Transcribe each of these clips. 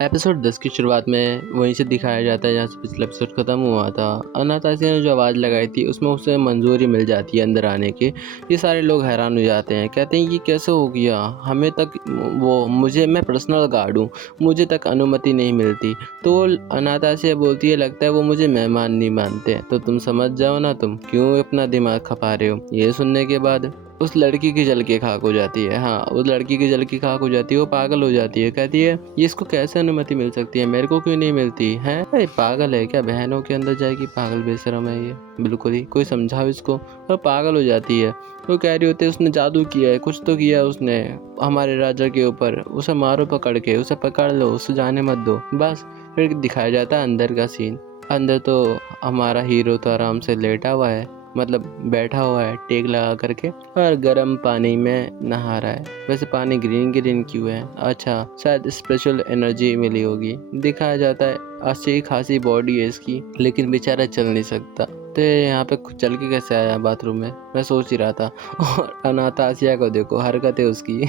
Episode 10 की शुरुआत में वहीं से दिखाया जाता है जहाँ से पिछला एपिसोड ख़त्म हुआ था। अनातासिया ने जो आवाज़ लगाई थी उसमें उसे मंजूरी मिल जाती है अंदर आने की। ये सारे लोग हैरान हो जाते हैं, कहते हैं ये कैसे हो गया, हमें तक मैं पर्सनल गार्ड हूँ, मुझे तक अनुमति नहीं मिलती। तो अनातासिया बोलती है लगता है वो मुझे मेहमान नहीं मानते, तो तुम समझ जाओ ना, तुम क्यों अपना दिमाग खपा रहे हो। ये सुनने के बाद उस लड़की की जल के खाक हो जाती है। हाँ, उस लड़की की जल की खाक हो जाती है, वो पागल हो जाती है, कहती है ये इसको कैसे अनुमति मिल सकती है, मेरे को क्यों नहीं मिलती है। अरे पागल है क्या, बहनों के अंदर जाएगी, पागल बेशरम है ये, बिल्कुल ही, कोई समझाओ इसको। और पागल हो जाती है। वो कह रही होती है उसने जादू किया है, कुछ तो किया उसने हमारे राजा के ऊपर, उसे मारो पकड़ के, उसे पकड़ लो, उसे जाने मत दो। बस फिर दिखाया जाता है अंदर का सीन। अंदर तो हमारा हीरो तो आराम से लेटा हुआ है, मतलब बैठा हुआ है टेक लगा करके, और गर्म पानी में नहा रहा है। वैसे पानी ग्रीन ग्रीन क्यों है, अच्छा शायद स्पेशल एनर्जी मिली होगी। दिखाया जाता है अच्छी खासी बॉडी है इसकी, लेकिन बेचारा चल नहीं सकता। तो यहाँ पे चल के कैसे आया बाथरूम में, मैं सोच ही रहा था। और अनातासिया को देखो, हरकतें उसकी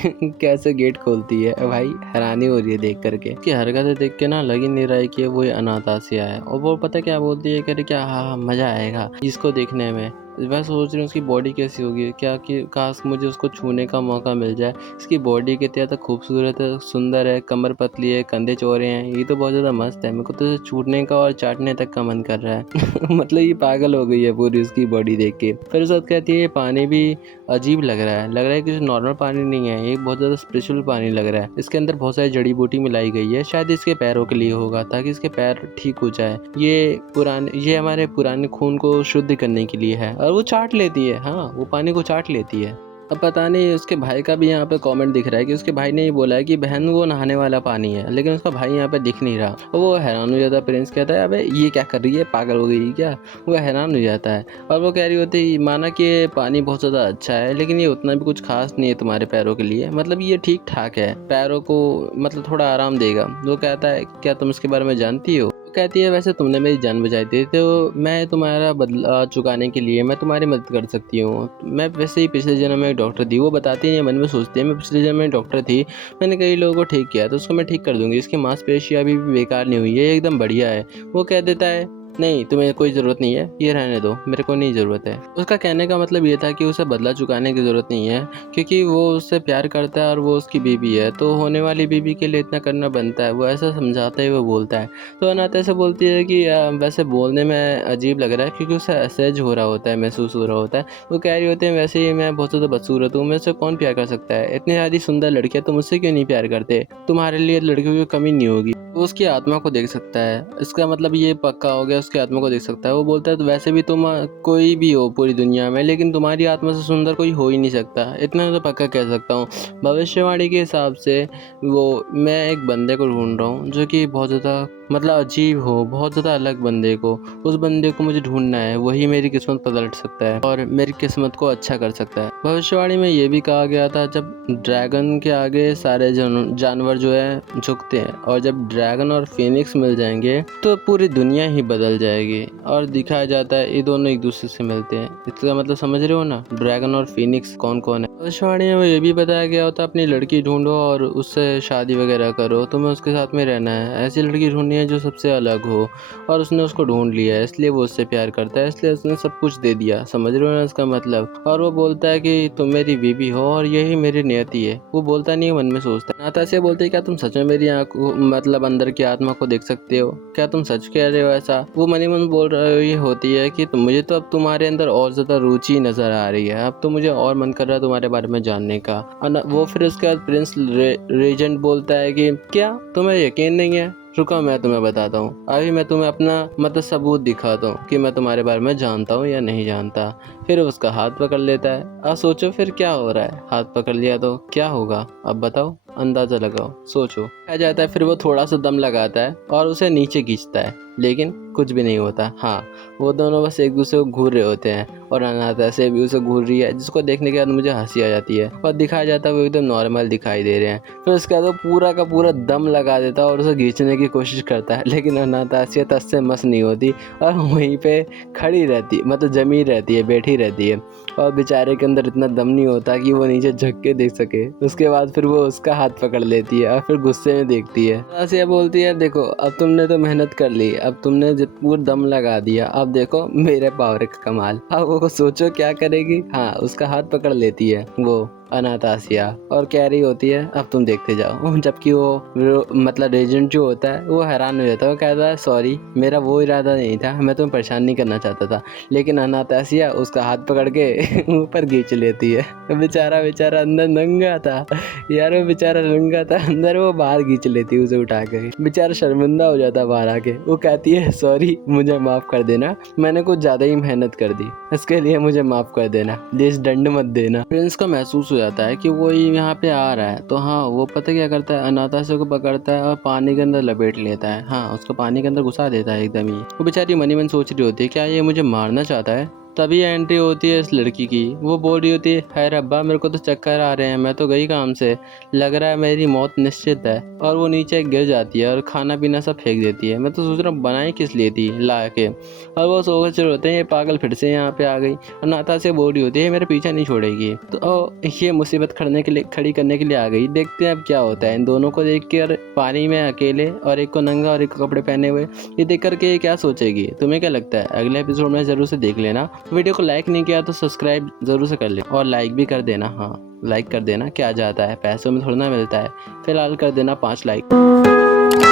कैसे गेट खोलती है भाई, हैरानी हो रही है देख करके कि हरकतें देख के ना लग ही नहीं रहा है कि वो अनातासिया है। और वो पता क्या बोलती है, कह रही क्या, हाँ मजा आएगा इसको देखने में। मैं सोच रही हूँ उसकी बॉडी कैसी होगी, क्या कि काश मुझे उसको छूने का मौका मिल जाए। इसकी बॉडी कितनी ज़्यादा खूबसूरत है, सुंदर है, कमर पतली है, कंधे चौड़े हैं, ये तो बहुत ज़्यादा मस्त है। मेरे को तो इसे छूने का और चाटने तक का मन कर रहा है। मतलब ये पागल हो गई है पूरी उसकी बॉडी देख के। फिर उसके बाद कहती है ये पानी भी अजीब लग रहा है कि नॉर्मल पानी नहीं है, ये बहुत ज़्यादा स्पेशल पानी लग रहा है। इसके अंदर बहुत सारी जड़ी बूटी मिलाई गई है, शायद इसके पैरों के लिए होगा, ताकि इसके पैर ठीक हो जाए। ये हमारे पुराने खून को शुद्ध करने के लिए है। और वो चाट लेती है, हाँ वो पानी को चाट लेती है। अब पता नहीं उसके भाई का भी यहाँ पे कमेंट दिख रहा है कि उसके भाई ने ये बोला है कि बहन वो नहाने वाला पानी है, लेकिन उसका भाई यहाँ पे दिख नहीं रहा। और वो हैरान हो जाता है, प्रिंस कहता है अबे ये क्या कर रही है, पागल हो गई क्या। वो हैरान हो जाता है और वो कह रही होती है माना कि ये पानी बहुत ज़्यादा अच्छा है, लेकिन ये उतना भी कुछ खास नहीं है तुम्हारे पैरों के लिए, मतलब ये ठीक ठाक है, पैरों को मतलब थोड़ा आराम देगा। वो कहता है क्या तुम इसके बारे में जानती हो। कहती है वैसे तुमने मेरी जान बचाई थी, तो मैं तुम्हारा बदला चुकाने के लिए मैं तुम्हारी मदद कर सकती हूँ। मैं वैसे ही पिछले जन्म में एक डॉक्टर थी, वो बताती है मन में सोचती है मैं पिछले जन्म में डॉक्टर थी, मैंने कई लोगों को ठीक किया, तो उसको मैं ठीक कर दूंगी, इसकी मांसपेशियाँ अभी भी बेकार नहीं हुई है, एकदम बढ़िया है। वो कह देता है नहीं तुम्हें कोई ज़रूरत नहीं है, ये रहने दो, मेरे को नहीं ज़रूरत है। उसका कहने का मतलब ये था कि उसे बदला चुकाने की ज़रूरत नहीं है, क्योंकि वो उससे प्यार करता है और वो उसकी बीवी है, तो होने वाली बीवी के लिए इतना करना बनता है। वो ऐसा समझाता है, वो बोलता है। तो अनाता से बोलती है कि वैसे बोलने में अजीब लग रहा है, क्योंकि उसे असहज हो रहा होता है, महसूस हो रहा होता है। वो कह रही होती है वैसे ही मैं बहुत ज़्यादा बदसूरत हूँ, मुझसे कौन प्यार कर सकता है, इतनी सारी सुंदर लड़कियाँ, तुम मुझसे क्यों नहीं प्यार करते, तुम्हारे लिए लड़कियों की कमी नहीं होगी। वो उसकी आत्मा को देख सकता है, इसका मतलब ये पक्का हो गया, उसकी आत्मा को देख सकता है। वो बोलता है तो वैसे भी तुम कोई भी हो पूरी दुनिया में, लेकिन तुम्हारी आत्मा से सुंदर कोई हो ही नहीं सकता, इतना तो पक्का कह सकता हूँ। भविष्यवाणी के हिसाब से मैं एक बंदे को ढूंढ रहा हूँ जो कि बहुत ज़्यादा मतलब अजीब हो, बहुत ज़्यादा अलग बंदे को, उस बंदे को मुझे ढूंढना है, वही मेरी किस्मत पलट सकता है और मेरी किस्मत को अच्छा कर सकता है। भविष्यवाणी में ये भी कहा गया था जब ड्रैगन के आगे सारे जानवर जो है झुकते हैं, और जब ड्रैगन और फिनिक्स मिल जाएंगे तो पूरी दुनिया ही बदल जाएगी। और दिखाया जाता है ये दोनों एक दूसरे से मिलते हैं, इसका मतलब समझ रहे हो ना, ड्रैगन और फिनिक्स कौन कौन है। भविष्यवाणी में ये भी बताया गया होता अपनी लड़की ढूंढो और उससे शादी वगैरह करो, तुम्हें उसके साथ में रहना है, ऐसी लड़की ढूंढनी है जो सबसे अलग हो। और उसने उसको ढूंढ लिया है, इसलिए वो उससे प्यार करता है, इसलिए उसने सब कुछ दे दिया, समझ रहे हो ना इसका मतलब। और वो बोलता है कि तुम मेरी बीवी हो और यही मेरी नियति है। वो बोलता नहीं, मन में सोचता है। नातासिया बोलते है क्या तुम सच में मेरी आंखों मतलब अंदर की आत्मा को देख सकते हो, क्या तुम सच कह रहे हो ऐसा। वो मनी मन बोल रही होती है कि मुझे तो अब तुम्हारे अंदर और ज्यादा रुचि नजर आ रही है, अब तो मुझे और मन कर रहा है तुम्हारे बारे में जानने का। वो फिर उसके बाद प्रिंस रेजेंट बोलता है कि क्या तुम्हें यकीन नहीं है, रुको मैं तुम्हें बताता हूँ, अभी मैं तुम्हें अपना मतलब सबूत दिखाता हूँ कि मैं तुम्हारे बारे में जानता हूँ या नहीं जानता। फिर उसका हाथ पकड़ लेता है। अब सोचो फिर क्या हो रहा है, हाथ पकड़ लिया तो क्या होगा, अब बताओ, अंदाजा लगाओ, सोचो। आ जाता है, फिर वो थोड़ा सा दम लगाता है और उसे नीचे खींचता है, लेकिन कुछ भी नहीं होता। हाँ, वो दोनों बस एक दूसरे को घूर रहे होते हैं और अनाथा से भी उसे घूर रही है, जिसको देखने के बाद मुझे हंसी आ जाती है। और दिखाया जाता है वो एकदम नॉर्मल दिखाई दे रहे हैं। फिर उसके बाद वो पूरा का पूरा दम लगा देता है और उसे खींचने की कोशिश करता है, लेकिन अनातासिया तस से मस नहीं होती और वहीं पे खड़ी रहती, मतलब जमी रहती है, बैठी रहती है। और बेचारे के अंदर इतना दम नहीं होता कि वो नीचे झुक के देख सके। उसके बाद फिर वो उसका हाथ पकड़ लेती है और फिर गुस्से हुए देखती है। आसिया बोलती है देखो अब तुमने तो मेहनत कर ली, अब तुमने पूरा दम लगा दिया, अब देखो मेरे पावर का कमाल। अब वो सोचो क्या करेगी। हाँ, उसका हाथ पकड़ लेती है वो अनातासिया और कह रही होती है अब तुम देखते जाओ। जबकि वो मतलब एजेंट जो होता है वो हैरान हो जाता है। वो कहता है सॉरी, मेरा वो इरादा नहीं था, मैं तुम्हें परेशान नहीं करना चाहता था। लेकिन अनातासिया उसका हाथ पकड़ के ऊपर खींच लेती है। बेचारा बेचारा अंदर नंगा था यार, वो बेचारा नंगा था अंदर, वो बाहर खींच लेती है उसे उठा के। बेचारा शर्मिंदा हो जाता है बाहर आके। वो कहती है सॉरी, मुझे माफ़ कर देना, मैंने कुछ ज़्यादा ही मेहनत कर दी, इसके लिए मुझे माफ़ कर देना, प्लीज़ दंड मत देना। प्रिंस को महसूस हो जाता है कि वो यहाँ पे आ रहा है। तो हाँ, वो पता क्या करता है, अनातासिया को पकड़ता है और पानी के अंदर लपेट लेता है। हाँ, उसको पानी के अंदर घुसा देता है एकदम ही। वो बेचारी मनी मन सोच रही होती है क्या ये मुझे मारना चाहता है। तभी एंट्री होती है इस लड़की की। वो बोल रही होती है खैर अब्बा, मेरे को तो चक्कर आ रहे हैं, मैं तो गई काम से, लग रहा है मेरी मौत निश्चित है। और वो नीचे गिर जाती है और खाना पीना सब फेंक देती है। मैं तो सोच रहा हूँ बनाई किस लिए थी ला के। और वो सोच रहे होते हैं ये पागल फिर से यहाँ पे आ गई। और नाता से बोल रही होती है मेरा पीछा नहीं छोड़ेगी। तो ये मुसीबत खड़ी करने के लिए आ गई। देखते हैं अब क्या होता है। इन दोनों को देख कर पानी में अकेले, और एक को नंगा और एक को कपड़े पहने हुए, ये देख करके ये क्या सोचेगी। तुम्हें क्या लगता है? अगले एपिसोड में ज़रूर से देख लेना। वीडियो को लाइक नहीं किया तो सब्सक्राइब ज़रूर से कर ले, और लाइक भी कर देना। हाँ, लाइक कर देना, क्या जाता है, पैसों में थोड़ा ना मिलता है। फिलहाल कर देना 5 लाइक।